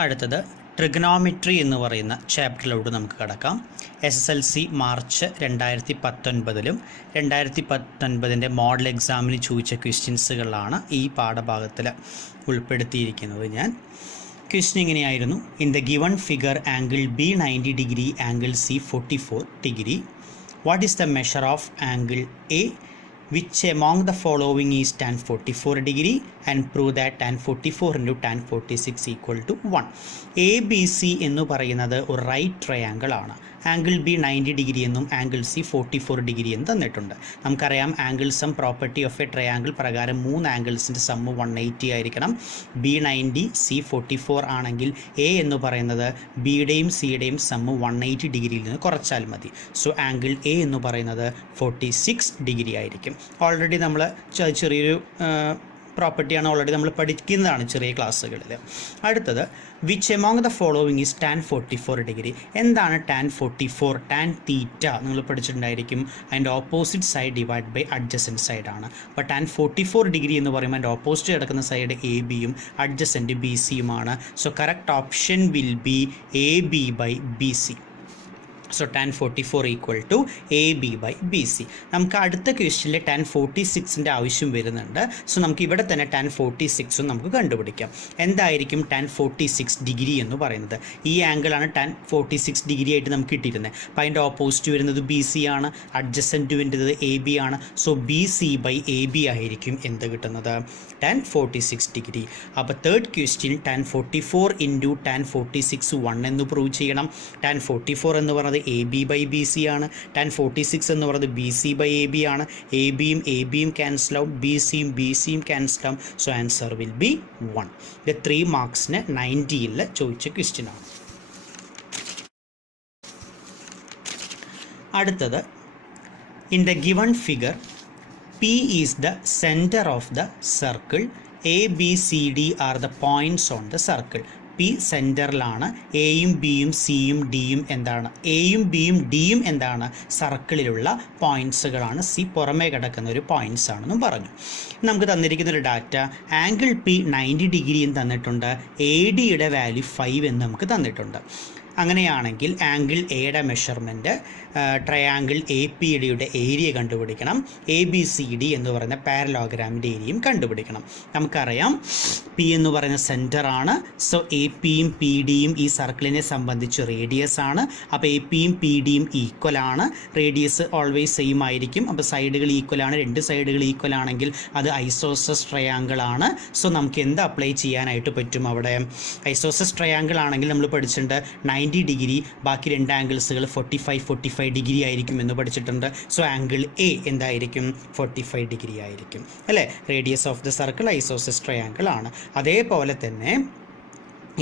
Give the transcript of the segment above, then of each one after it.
അടുത്തത് ട്രിഗണോമെട്രി എന്ന് പറയുന്ന ചാപ്റ്ററിലോട്ട് നമുക്ക് കടക്കാം. SSLC മാർച്ച് 2019 2019 മോഡൽ എക്സാമിന് ചോദിച്ച ക്വസ്റ്റ്യൻസുകളാണ് ഈ പാഠഭാഗത്തിൽ ഉൾപ്പെടുത്തിയിരിക്കുന്നത്. ഞാൻ ക്വസ്റ്റ്യൻ ഇങ്ങനെയായിരുന്നു: in the given figure angle B 90 degree, angle C 44 degree. What is the measure of angle A? Which among the following is tan 44 degree, and prove that tan 44 into tan 46 equal to 1. ABC എന്ന് പറയുന്നത് ഒരു right triangle ആണ്. Angle B 90 degree എന്നും angle C 44 degree എന്നും തന്നിട്ടുണ്ട്. നമുക്കറിയാം angle sum property of A triangle പ്രകാരം 3 ആംഗിൾസിൻ്റെ sum 180 ആയിരിക്കണം. B 90 C 44 ആണെങ്കിൽ A എന്ന് പറയുന്നത് ബിയുടെയും സിയുടെയും സമ്മ് 180 ഡിഗ്രിയിൽ നിന്ന് കുറച്ചാൽ മതി. സോ ആംഗിൾ A എന്ന് പറയുന്നത് 46 ഡിഗ്രി ആയിരിക്കും. ഓൾറെഡി നമ്മൾ ചെറിയൊരു പ്രോപ്പർട്ടിയാണ് ഓൾറെഡി നമ്മൾ പഠിക്കുന്നതാണ് ചെറിയ ക്ലാസ്സുകളിൽ. അടുത്തത് which among the following is tan 44 degree. എന്താണ് ടാൻ 44? ടാൻ തീറ്റ നിങ്ങൾ പഠിച്ചിട്ടുണ്ടായിരിക്കും. അതിൻ്റെ opposite side divide by adjacent സൈഡാണ്. അപ്പോൾ ടാൻ 44 ഡിഗ്രി എന്ന് പറയുമ്പോൾ അതിൻ്റെ ഓപ്പോസിറ്റ് കിടക്കുന്ന സൈഡ് AB യും അഡ്ജസൻറ്റ് BC യുമാണ്. So correct option will be AB by BC. So tan 44 equal to AB by BC. നമുക്ക് അടുത്ത ക്വസ്റ്റ്യനിൽ ടാൻ 46ൻ്റെ ആവശ്യം വരുന്നുണ്ട്. സോ നമുക്ക് ഇവിടെ തന്നെ ടാൻ 46ഉം നമുക്ക് കണ്ടുപിടിക്കാം. എന്തായിരിക്കും ടാൻ 46 ഡിഗ്രി എന്ന് പറയുന്നത്? ഈ ആംഗിളാണ് ടാൻ 46 ഡിഗ്രി ആയിട്ട് നമുക്ക് കിട്ടിയിരുന്നത്. അപ്പോൾ അതിൻ്റെ ഓപ്പോസിറ്റ് വരുന്നത് BC ആണ്, അഡ്ജസൻറ്റ് വരുന്നത് AB ആണ്. സോ BC ബൈ AB ആയിരിക്കും എന്ത് കിട്ടുന്നത്? Tan 46 degree. അപ്പോൾ third question tan 44 into tan 46 1 എന്ന് പ്രൂവ് ചെയ്യണം. ടാൻ 44 എന്ന് പറയുന്നത് AB ബൈ BC ആണ്. ടാൻ 46 എന്ന് പറയുന്നത് BC ബൈ AB ആണ്. ABയും ABയും ക്യാൻസൽ ആവും, BCയും BCയും ക്യാൻസൽ ആവും. So answer will be 1. ഇത് 3 മാർക്സിന് 90ൽ ചോദിച്ച ക്വസ്റ്റ്യൻ ആണ്. അടുത്തത് in the given figure P is the centre of the circle. ABCD are the points on the circle. P സെൻറ്ററിലാണ്. എയും ബിയും സിയും ഡിയും എന്താണ്? എയും ബിയും ഡിയും എന്താണ്? സർക്കിളിലുള്ള പോയിൻറ്റ്സുകളാണ്. സി പുറമേ കിടക്കുന്ന ഒരു പോയിൻറ്റ്സ് ആണെന്നും പറഞ്ഞു. നമുക്ക് തന്നിരിക്കുന്നൊരു ഡാറ്റ ആംഗിൾ P 90 ഡിഗ്രിയും തന്നിട്ടുണ്ട്. ADയുടെ വാല്യൂ 5 എന്ന് നമുക്ക് തന്നിട്ടുണ്ട്. അങ്ങനെയാണെങ്കിൽ ആംഗിൾ എയുടെ മെഷർമെൻറ്റ് ട്രയാങ്കിൾ APDയുടെ ഏരിയ കണ്ടുപിടിക്കണം. ABCD എന്ന് പറയുന്ന പാരലോഗ്രാമിൻ്റെ ഏരിയയും കണ്ടുപിടിക്കണം. നമുക്കറിയാം P എന്ന് പറയുന്ന സെൻറ്ററാണ്. സോ APയും PDയും ഈ സർക്കിളിനെ സംബന്ധിച്ച് റേഡിയസ് ആണ്. അപ്പോൾ APയും PDയും ഈക്വൽ ആണ്. റേഡിയസ് ഓൾവേസ് സെയിം ആയിരിക്കും. അപ്പോൾ സൈഡുകൾ ഈക്വൽ ആണ്. 2 സൈഡുകൾ ഈക്വൽ ആണെങ്കിൽ അത് ഐസോസസ് ട്രയാങ്കിൾ ആണ്. സോ നമുക്ക് എന്ത് അപ്ലൈ ചെയ്യാനായിട്ട് പറ്റും? അവിടെ ഐസോസസ് ട്രയാങ്കിൾ ആണെങ്കിൽ നമ്മൾ പഠിച്ചിട്ടുണ്ട് 90 ഡിഗ്രി, ബാക്കി 2 ആംഗിൾസുകൾ 45 ഡിഗ്രി ആയിരിക്കും എന്ന് പഠിച്ചിട്ടുണ്ട്. സോ ആംഗിൾ A എന്തായിരിക്കും? 45 ഡിഗ്രി ആയിരിക്കും അല്ലേ? റേഡിയസ് ഓഫ് ദ സർക്കിൾ ഐസോസസ് ട്രയാങ്കിൾ ആണ്. അതേപോലെ തന്നെ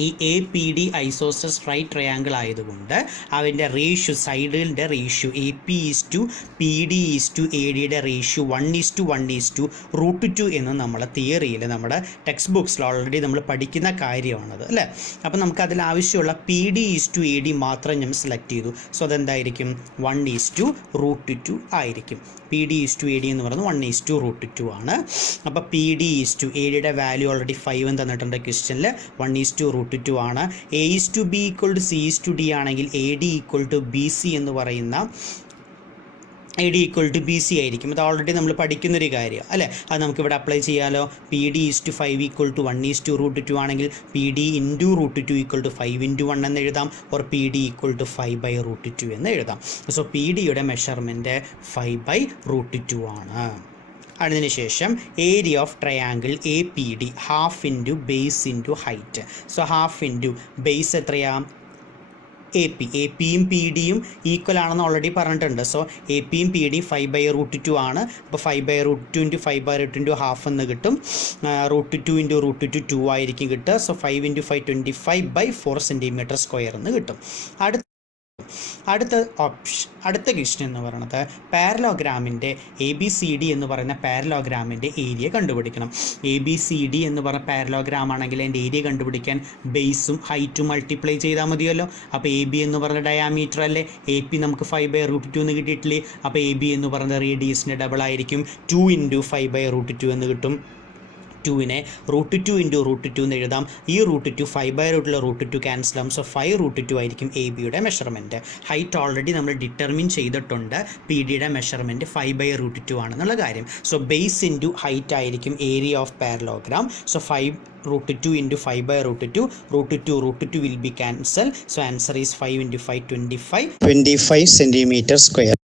ഈ APD ഐസോസസ് റൈറ്റ് ട്രയാങ്കിൾ ആയതുകൊണ്ട് അതിൻ്റെ റേഷ്യോ, സൈഡിൻ്റെ റേഷ്യോ AP/PD/ADയുടെ റേഷ്യോ 1:1:√2 എന്ന് നമ്മളെ തിയറിയിൽ നമ്മുടെ ടെക്സ്റ്റ് ബുക്സിൽ ഓൾറെഡി നമ്മൾ പഠിക്കുന്ന കാര്യമാണത് അല്ലേ? അപ്പോൾ നമുക്ക് അതിൽ ആവശ്യമുള്ള PD/AD മാത്രം നമ്മൾ സെലക്ട് ചെയ്തു. സോ അതെന്തായിരിക്കും? 1:√2 ആയിരിക്കും. PD/AD എന്ന് പറയുന്നത് 1:√2 ആണ്. അപ്പോൾ PD/ADയുടെ വാല്യൂ ഓൾറെഡി 5 തന്നിട്ടുണ്ട് ക്വസ്റ്റ്യനിൽ. 1:√2 ആണ്. A/B = C/D ആണെങ്കിൽ AD = BC എന്ന് പറയുന്ന AD = BC ആയിരിക്കും. അത് ഓൾറെഡി നമ്മൾ പഠിക്കുന്നൊരു കാര്യം അല്ലേ? അത് നമുക്കിവിടെ അപ്ലൈ ചെയ്യാമല്ലോ. PD/5 = 1:√2 ആണെങ്കിൽ PD × √2 = 5 × 1 എന്ന് എഴുതാം. ഓർ PD = 5/√2 എന്ന് എഴുതാം. സോ PDയുടെ മെഷർമെൻറ്റ് 5/√2 ആണ്. അതിനുശേഷം area of triangle APD half into base into height. So half into base എത്രയാണ്? APയും PDയും ഈക്വൽ ആണെന്ന് ഓൾറെഡി പറഞ്ഞിട്ടുണ്ട്. സോ APയും PDയും 5/√2 ആണ്. അപ്പോൾ 5/√2 × 5/√2 ഹാഫ് എന്ന് കിട്ടും. √2 × √2 2 ആയിരിക്കും കിട്ടുക. സോ 5 × 5 25/4 cm² എന്ന് കിട്ടും. അടുത്ത ക്വസ്റ്റ്യൻ എന്ന് പറയുന്നത് പാരലോഗ്രാമിൻ്റെ ABCD എന്ന് പറയുന്ന പാരലോഗ്രാമിൻ്റെ ഏരിയ കണ്ടുപിടിക്കണം. ABCD എന്ന് പറഞ്ഞ പാരലോഗ്രാം ആണെങ്കിൽ അതിൻ്റെ ഏരിയ കണ്ടുപിടിക്കാൻ ബേസും ഹൈറ്റും മൾട്ടിപ്ലൈ ചെയ്താൽ മതിയല്ലോ. അപ്പോൾ AB എന്ന് പറഞ്ഞ ഡയാമീറ്റർ അല്ലേ? AP നമുക്ക് 5/√2 എന്ന് കിട്ടിയിട്ടില്ലേ? അപ്പോൾ AB എന്ന് പറയുന്ന റേഡിയസിൻ്റെ ഡബിൾ ആയിരിക്കും. 2 × 5/√2 എന്ന് കിട്ടും. √2 √2 ഇൻറ്റു √2 എന്ന് എഴുതാം. ഈ √2 5/√ൽ √2 ക്യാൻസൽ ആകും. സോ 5√2 ആയിരിക്കും എ ബിയുടെ മെഷർമെൻറ്റ്. ഹൈറ്റ് ഓൾറെഡി നമ്മൾ ഡിറ്റർമിൻ ചെയ്തിട്ടുണ്ട്. പി ഡിയുടെ മെഷർമെൻറ്റ് 5/√2 ആണെന്നുള്ള കാര്യം. സോ ബേസ് ഇൻറ്റു ഹൈറ്റ് ആയിരിക്കും area of parallelogram. So 5√2 into 5/√2, √2 will be cancelled. So answer is 5 × 5 25 centimeter square.